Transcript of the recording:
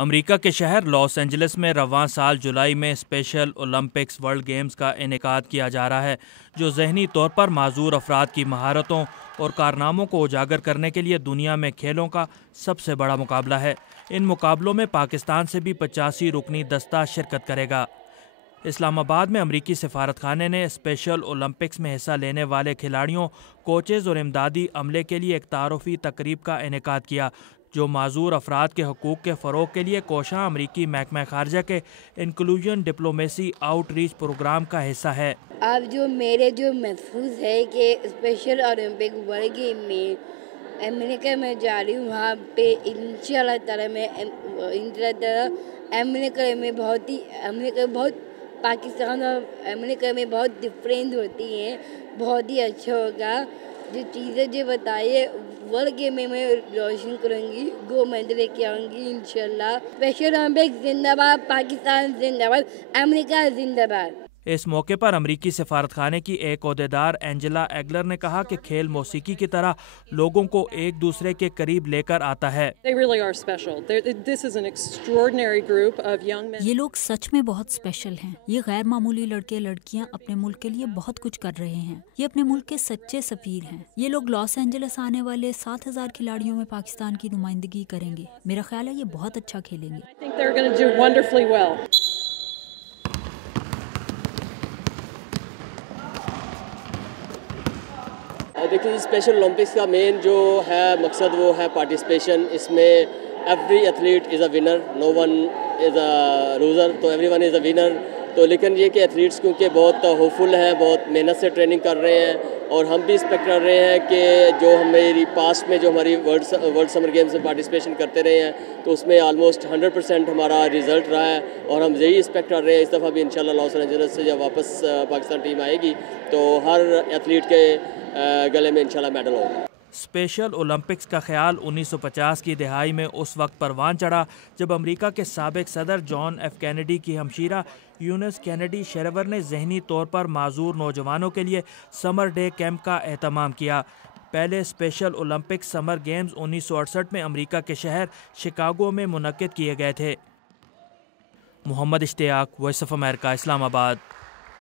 امریکہ کے شہر Los Angeles میں رواں سال جولائی میں اسپیشل اولمپکس ورلڈ گیمز کا انعقاد کیا جا رہا ہے، جو ذہنی طور پر معذور افراد کی مہارتوں اور کارناموں کو اجاگر کرنے کے لیے دنیا میں کھیلوں کا سب سے بڑا مقابلہ ہے۔ ان مقابلوں میں پاکستان سے بھی 85 رکنی دستہ شرکت کرے گا۔ اسلام آباد میں امریکی سفارت خانے نے اسپیشل اولمپکس میں حصہ لینے والے کھلاڑیوں، کوچز اور امدادی عملے کے لیے ایک تعارفی تقریب کا انعقاد کیا، جو معذور افراد کے حقوق کے فروغ کے لیے کوشاں امریکی محکمہ خارجہ کے inclusion diplomacy outreach program کا حصہ ہے۔ اب میرے محفوظ ہے کہ اسپیشل اولمپک ورلڈ گیم میں امریکہ میں جا رہی ہوں، وہاں پہ انشاءاللہ تعالی میں امریکہ میں بہت پاکستان اور امریکہ میں بہت ڈفرینس ہوتی ہیں، بہت ہی اچھا ہوگا۔ جو چیزیں جو بتائیے ورلڈ گیم میں روشن کروں گی، گو میڈل لے کے آؤں گی انشاءاللہ۔ اسپیشل اولمپک زندہ باد، پاکستان زندہ باد، امریکہ زندہ باد۔ اس موقع پر امریکی سفارت خانے کی ایک عہدیدار اینجلا ایگلر نے کہا کہ کھیل موسیقی کی طرح لوگوں کو ایک دوسرے کے قریب لے کر آتا ہے۔ یہ لوگ سچ میں بہت اسپیشل ہیں۔ یہ غیر معمولی لڑکے لڑکیاں اپنے ملک کے لیے بہت کچھ کر رہے ہیں۔ یہ اپنے ملک کے سچے سفیر ہیں۔ یہ لوگ لاس اینجلس آنے والے 7,000 کھلاڑیوں میں پاکستان کی نمائندگی کریں گے۔ میرا خیال ہے یہ بہت اچھا کھیلیں گے۔ دیکھیے اسپیشل اولمپکس کا مین جو ہے مقصد وہ ہے پارٹیسپیشن۔ اس میں every athlete is a winner, no one is a loser, تو everyone is a winner. تو لیکن یہ کہ ایتھلیٹس کیونکہ بہت ہوپفل ہیں، بہت محنت سے ٹریننگ کر رہے ہیں، اور ہم بھی ایکسپیکٹ کر رہے ہیں کہ جو ہماری پاسٹ میں جو ہماری ورلڈ سمر گیمز میں پارٹیسپیشن کرتے رہے ہیں تو اس میں آلموسٹ 100% ہمارا رزلٹ رہا ہے، اور ہم یہی ایکسپیکٹ کر رہے ہیں اس دفعہ بھی انشاءاللہ لاس اینجلس سے جب واپس پاکستان ٹیم آئے گی تو ہر ایتھلیٹ کے گلے میں انشاءاللہ میڈل ہوگا۔ اسپیشل اولمپکس کا خیال 1950 کی دہائی میں اس وقت پروان چڑھا جب امریکہ کے سابق صدر جان ایف کینیڈی کی ہمشیرہ یونس کینیڈی شیرور نے ذہنی طور پر معذور نوجوانوں کے لیے سمر ڈے کیمپ کا اہتمام کیا۔ پہلے اسپیشل اولمپکس سمر گیمز 1968 میں امریکہ کے شہر شکاگو میں منعقد کیے گئے تھے۔ محمد اشتیاق، وائس آف امریکہ، اسلام آباد۔